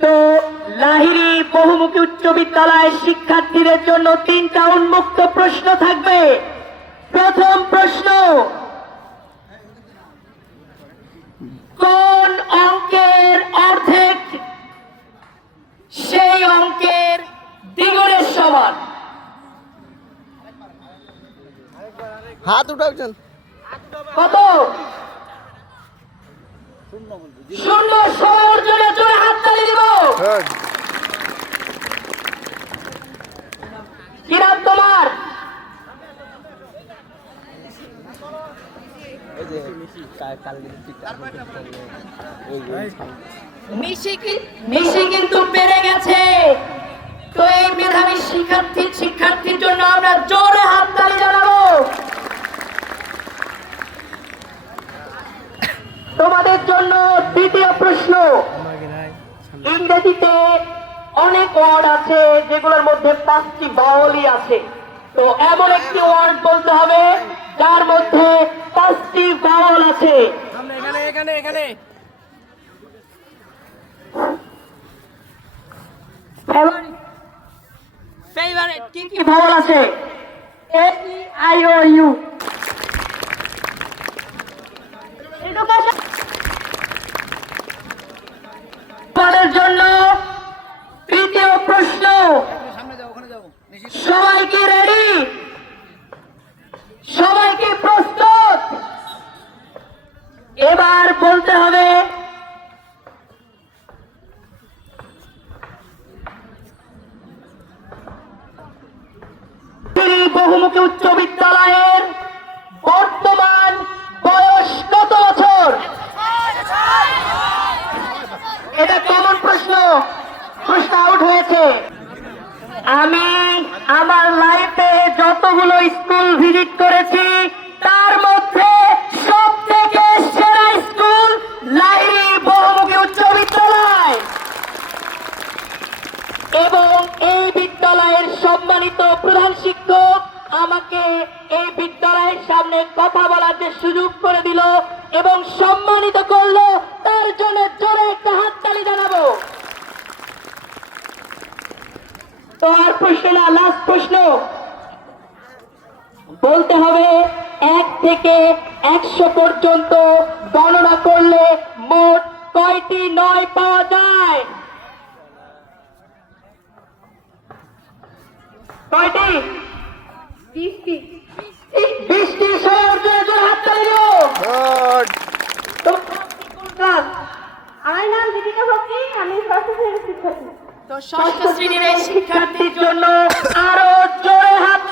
তো লাহিড়ী বহুমুখী উচ্চ বিদ্যালয়ের শিক্ষার্থীদের জন্য 3টা উন্মুক্ত প্রশ্ন থাকবে। প্রথম প্রশ্ন, কোন অঙ্কের অর্ধেক সেই অঙ্কের দ্বিগুণের সমান? হাত উঠাচ্ছেন কত? শূন্য। সবাই অর্জনের জন্য হাততালি দিব। কি নাম তোমার? মিশি কিন্তু পেরে গেছে। তো এই মেধাবী শিক্ষার্থীর জন্য আমরা জোরে হাততালি জানাবো। তোমাদের জন্য দ্বিতীয় প্রশ্ন, ইংরেজিতে অনেক ওয়ার্ড আছে যেগুলোর মধ্যে 5টি ভাওয়ালই আছে। তো এমন একটি ওয়ার্ড বলতে হবে যার মধ্যে 5টি ভাওয়াল আছে। ফেভারিট কি কি ভাওয়াল আছে? A I O U. তোমাদের জন্য তৃতীয় প্রশ্ন, সবাই কি রেডি? সবাই কি প্রস্তুত? এবার বলতে হবে বহুমুখী উচ্চ বিদ্যালয়ের বর্তমান বয়স কত বছর? এটা কেমন প্রশ্ন? প্রশ্ন আউট হয়েছে। আমি আমার লাইফে যতগুলো স্কুল ভিজিট করেছি তার মধ্যে সব থেকে সেরা স্কুল লাহিড়ী বহুমুখী উচ্চ বিদ্যালয়। এবং এই বিদ্যালয়ের সম্মানিত প্রধান শিক্ষক আমাকে এই বিদ্যালয়ের সামনে কথা বলার যে সুযোগ করে দিল এবং সম্মানিত করলো, তার জন্য জোরে একটা হাততালি জানাবো। তো আর প্রশ্ন না, লাস্ট প্রশ্ন। বলতে হবে 1 থেকে 100 পর্যন্ত গণনা করলে মোট কয়টি 9 পাওয়া যায়? কয়টি? 20টি। 20টি। সবাই অর্জনের জন্য হাততালি দিও। আমার নাম দীপিকা ভক্তি, আমি ষষ্ঠ শ্রেণীর শিক্ষার্থী। তো ষষ্ঠ শ্রেণীর এই শিক্ষার্থীর জন্য আরো জোরে হাত